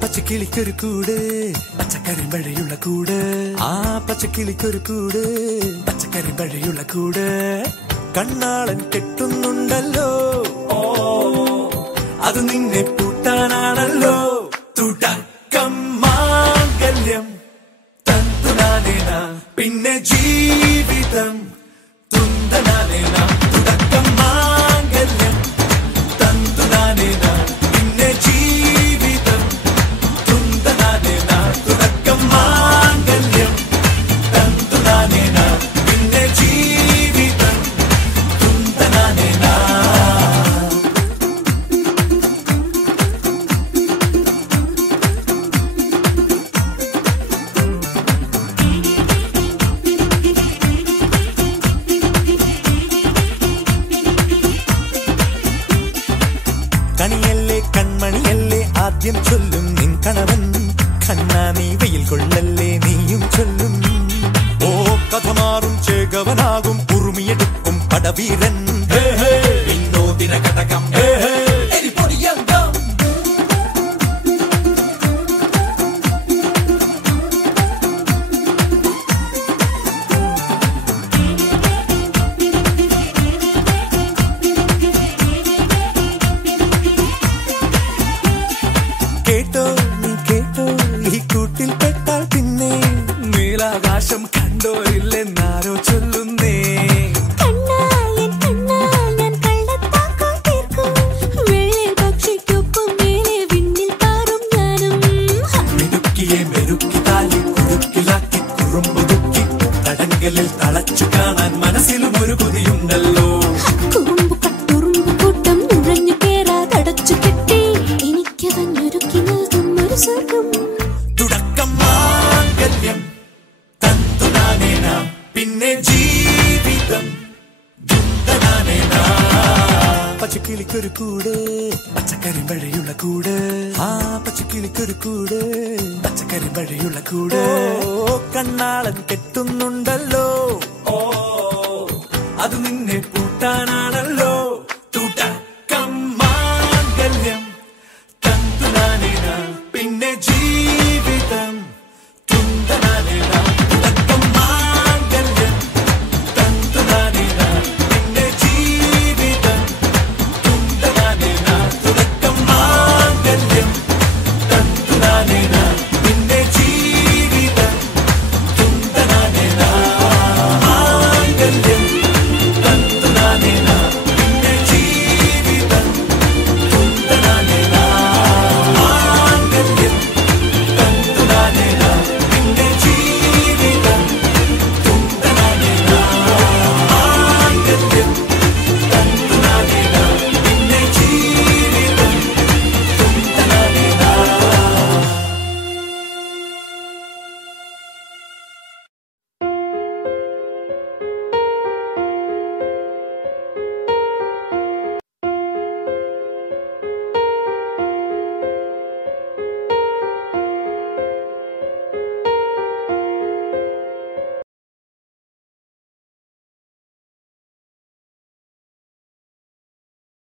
പച്ചക്കിളിക്കൊരു കൂട് പച്ചക്കരിമ്പഴയുള്ള കൂട് ആ പച്ചക്കിളിക്കൊരു കൂട് പച്ചക്കരിമ്പഴയുള്ള കൂട് കണ്ണാളൻ കെട്ടുന്നുണ്ടല്ലോ അത് നിന്നെ പൂട്ടാനാണല്ലോ തുടക്കം മാംഗല്യം തന്തുനാനേന പിന്നെ ജീവിതം തുന്തനാനേന തുടക്കം മാംഗല്യം തന്തുനാനേന പിന്നെ ജീവിതം തുന്തനാനേന തുടക്കം മാംഗല്യം തന്തുനാനേന പിന്നെ ജീവിതം തുന്തനാനേന. കണിയല്ലേ കൺമണിയല്ലേ ആദ്യം ചൊല്ലും നിൻ കണവൻ കണ്ണാ നീ വെയിൽ കൊള്ളല്ലേ നീയും ചൊല്ലും ഓ കഥ മാറും ചേകവനാകും ഉറുമിയെടുക്കും പടവീരൻ വിനോദിന കടകം എരിപൊടിയങ്കം. കേട്ടോ നീ കേട്ടോ ഈ കൂട്ടിൽ പെട്ടാൽ പിന്നെ നീലാകാശം കണ്ടോരില്ലെന്നാരോ ചൊല്ലുന്നേ. മിടുക്കിയെ മെരുക്കി താലി കുറുക്കിലാക്കി കുറുമ്പുതുക്കി തടങ്കലിൽ തളച്ചു കാണാൻ മനസ്സിലും ഒരു കൊതിയുണ്ടല്ലോ. തുടക്കം മാംഗല്യം തന്തുനാനേന പിന്നെ ജീവിതം തുന്തനാനേന. പച്ചക്കിളിക്കൊരു കൂട് പച്ചക്കരിമ്പഴയുള്ള കൂട് ആ പച്ചക്കിളിക്കൊരു കൂട് പച്ചക്കരിമ്പഴയുള്ള കൂട് കണ്ണാളൻ കെട്ടുന്നുണ്ടല്ലോ അത് നിന്നെ പൂട്ടാനാണ്